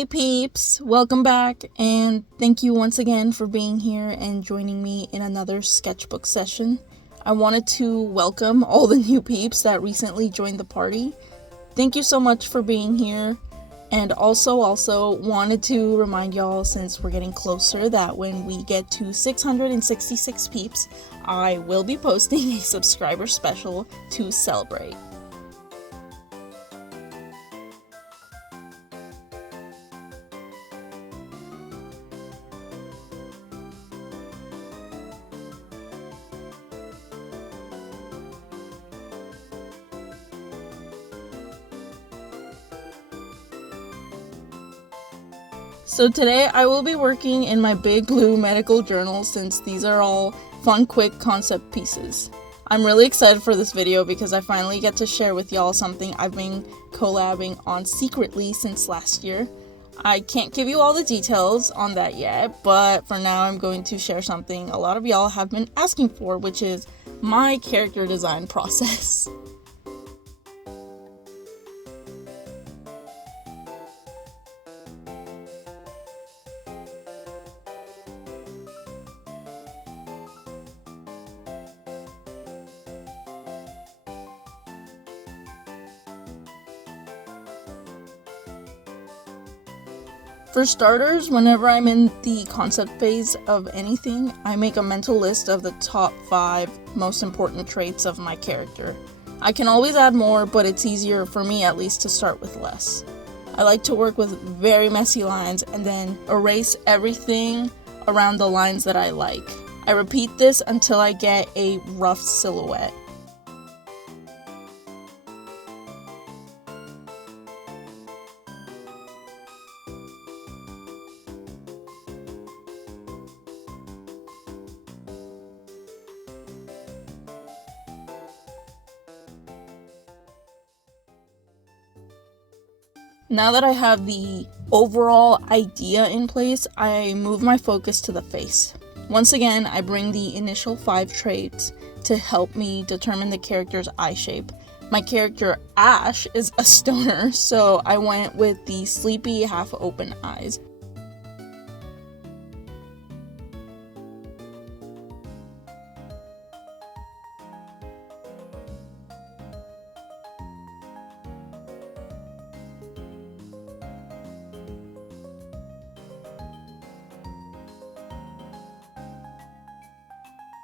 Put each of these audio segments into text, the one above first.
Hey peeps, welcome back, and thank you once again for being here and joining me in another sketchbook session. I wanted to welcome all the new peeps that recently joined the party. Thank you so much for being here, and also wanted to remind y'all, since we're getting closer, that when we get to 666 peeps, I will be posting a subscriber special to celebrate. So today I will be working in my big blue medical journal, since these are all fun, quick concept pieces. I'm really excited for this video because I finally get to share with y'all something I've been collabing on secretly since last year. I can't give you all the details on that yet, but for now I'm going to share something a lot of y'all have been asking for, which is my character design process. For starters, whenever I'm in the concept phase of anything, I make a mental list of the top 5 most important traits of my character. I can always add more, but it's easier for me at least to start with less. I like to work with very messy lines and then erase everything around the lines that I like. I repeat this until I get a rough silhouette. Now that I have the overall idea in place, I move my focus to the face. Once again, I bring the initial 5 traits to help me determine the character's eye shape. My character Ash is a stoner, so I went with the sleepy, half-open eyes.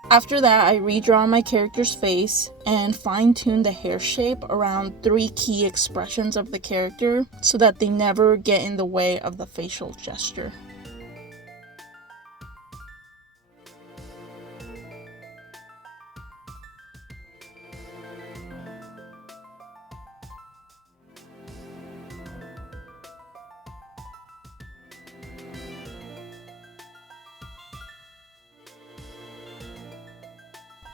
After that, I redraw my character's face and fine-tune the hair shape around 3 key expressions of the character so that they never get in the way of the facial gesture.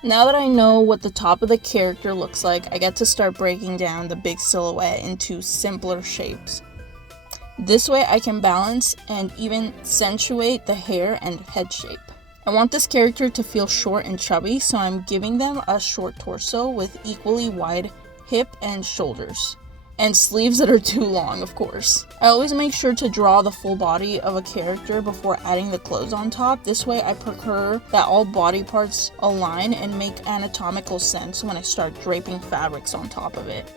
Now that I know what the top of the character looks like, I get to start breaking down the big silhouette into simpler shapes. This way I can balance and even accentuate the hair and head shape. I want this character to feel short and chubby, so I'm giving them a short torso with equally wide hip and shoulders. And sleeves that are too long, of course. I always make sure to draw the full body of a character before adding the clothes on top. This way I procure that all body parts align and make anatomical sense when I start draping fabrics on top of it.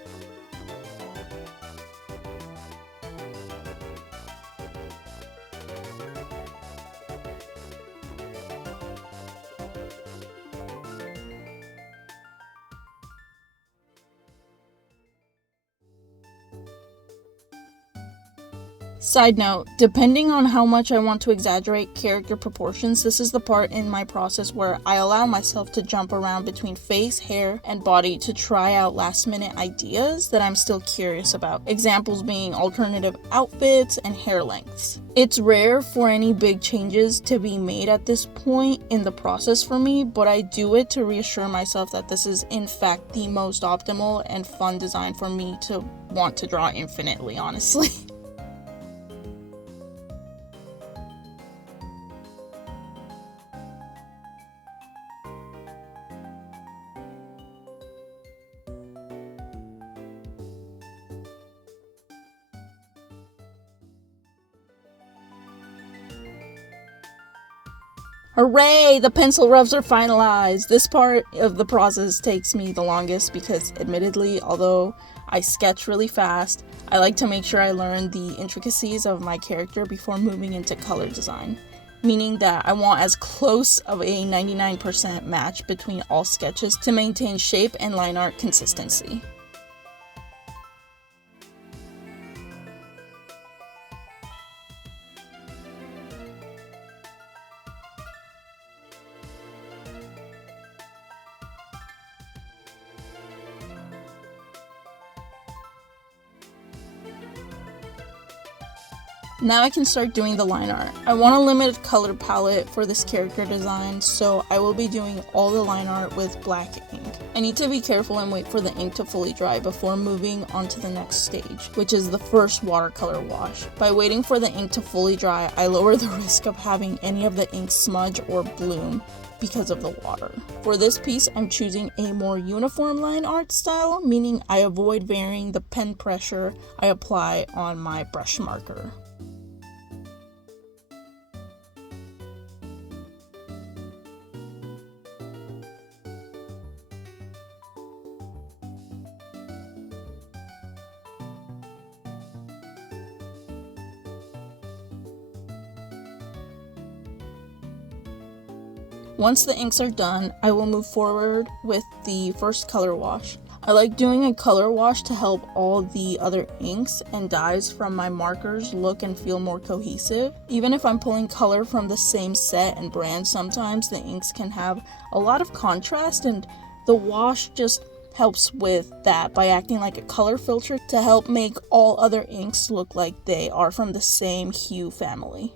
Side note, depending on how much I want to exaggerate character proportions, this is the part in my process where I allow myself to jump around between face, hair, and body to try out last-minute ideas that I'm still curious about. Examples being alternative outfits and hair lengths. It's rare for any big changes to be made at this point in the process for me, but I do it to reassure myself that this is in fact the most optimal and fun design for me to want to draw infinitely, honestly. Hooray! The pencil rubs are finalized! This part of the process takes me the longest because, admittedly, although I sketch really fast, I like to make sure I learn the intricacies of my character before moving into color design. Meaning that I want as close of a 99% match between all sketches to maintain shape and line art consistency. Now I can start doing the line art. I want a limited color palette for this character design, so I will be doing all the line art with black ink. I need to be careful and wait for the ink to fully dry before moving on to the next stage, which is the first watercolor wash. By waiting for the ink to fully dry, I lower the risk of having any of the ink smudge or bloom because of the water. For this piece, I'm choosing a more uniform line art style, meaning I avoid varying the pen pressure I apply on my brush marker. Once the inks are done, I will move forward with the first color wash. I like doing a color wash to help all the other inks and dyes from my markers look and feel more cohesive. Even if I'm pulling color from the same set and brand, sometimes the inks can have a lot of contrast, and the wash just helps with that by acting like a color filter to help make all other inks look like they are from the same hue family.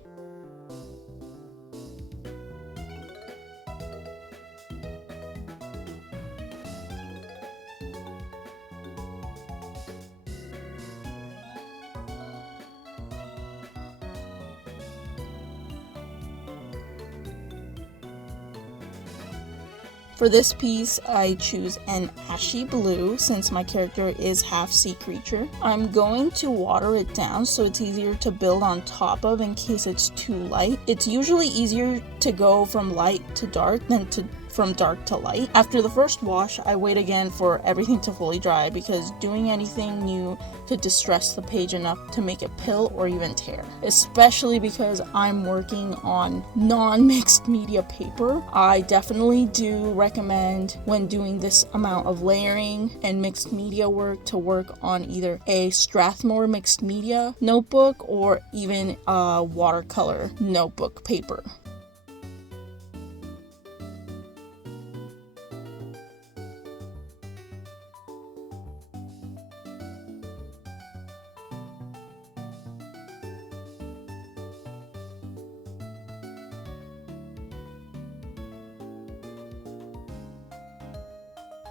For this piece, I choose an ashy blue since my character is half sea creature. I'm going to water it down so it's easier to build on top of in case it's too light. It's usually easier to go from light to dark than from dark to light. After the first wash, I wait again for everything to fully dry because doing anything new could distress the page enough to make it pill or even tear. Especially because I'm working on non-mixed media paper. I definitely do recommend when doing this amount of layering and mixed media work to work on either a Strathmore mixed media notebook or even a watercolor notebook paper.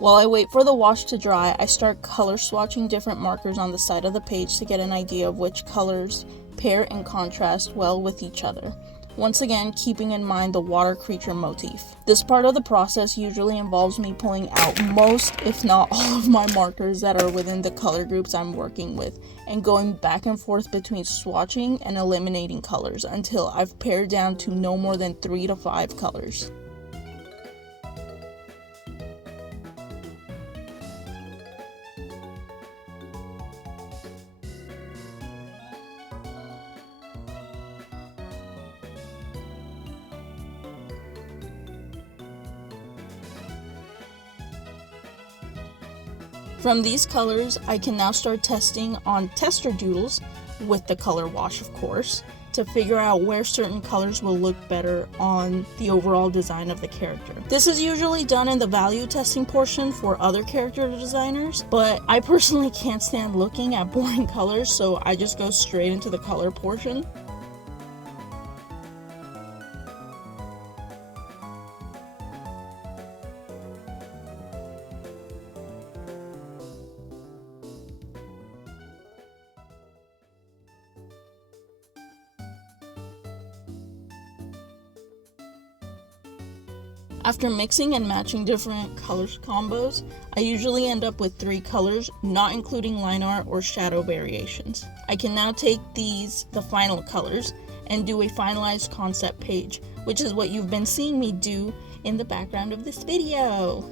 While I wait for the wash to dry, I start color swatching different markers on the side of the page to get an idea of which colors pair and contrast well with each other. Once again, keeping in mind the water creature motif. This part of the process usually involves me pulling out most, if not all, of my markers that are within the color groups I'm working with, and going back and forth between swatching and eliminating colors until I've pared down to no more than 3 to 5 colors. From these colors, I can now start testing on tester doodles, with the color wash of course, to figure out where certain colors will look better on the overall design of the character. This is usually done in the value testing portion for other character designers, but I personally can't stand looking at boring colors, so I just go straight into the color portion. After mixing and matching different colors combos, I usually end up with 3 colors, not including line art or shadow variations. I can now take the final colors, and do a finalized concept page, which is what you've been seeing me do in the background of this video.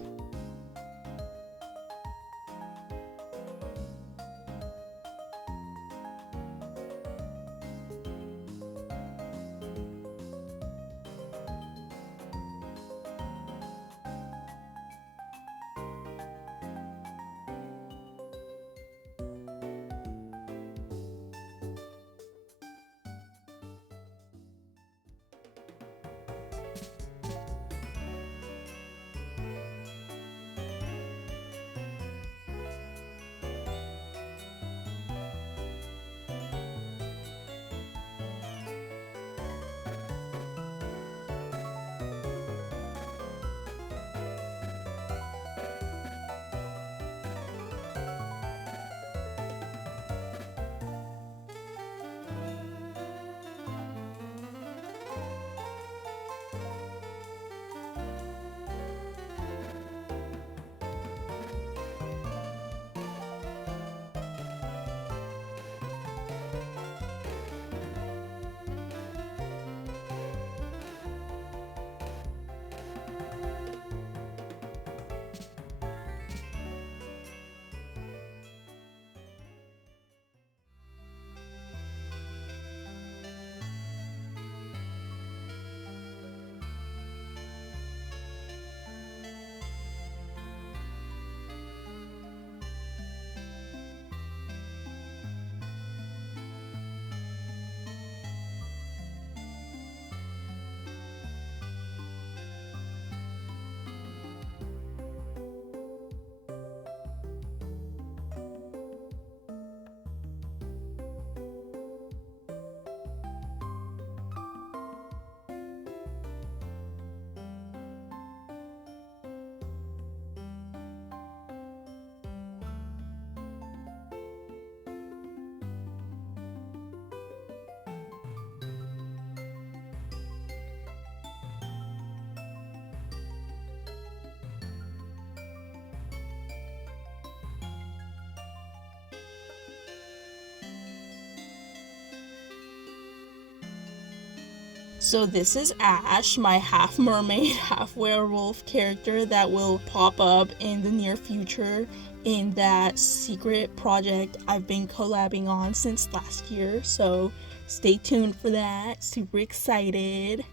So this is Ash, my half mermaid, half werewolf character that will pop up in the near future in that secret project I've been collabing on since last year. So stay tuned for that. Super excited.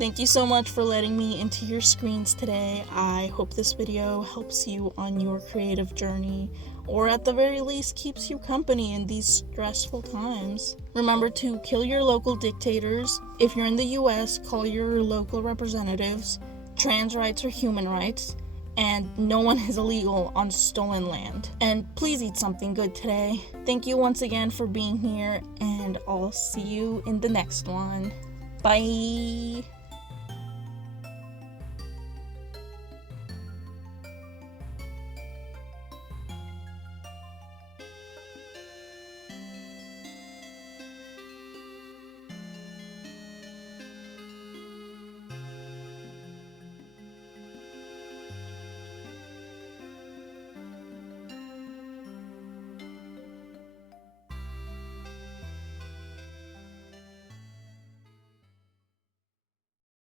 Thank you so much for letting me into your screens today. I hope this video helps you on your creative journey, or at the very least keeps you company in these stressful times. Remember to kill your local dictators. If you're in the US, call your local representatives. Trans rights are human rights, and no one is illegal on stolen land. And please eat something good today. Thank you once again for being here, and I'll see you in the next one. Bye!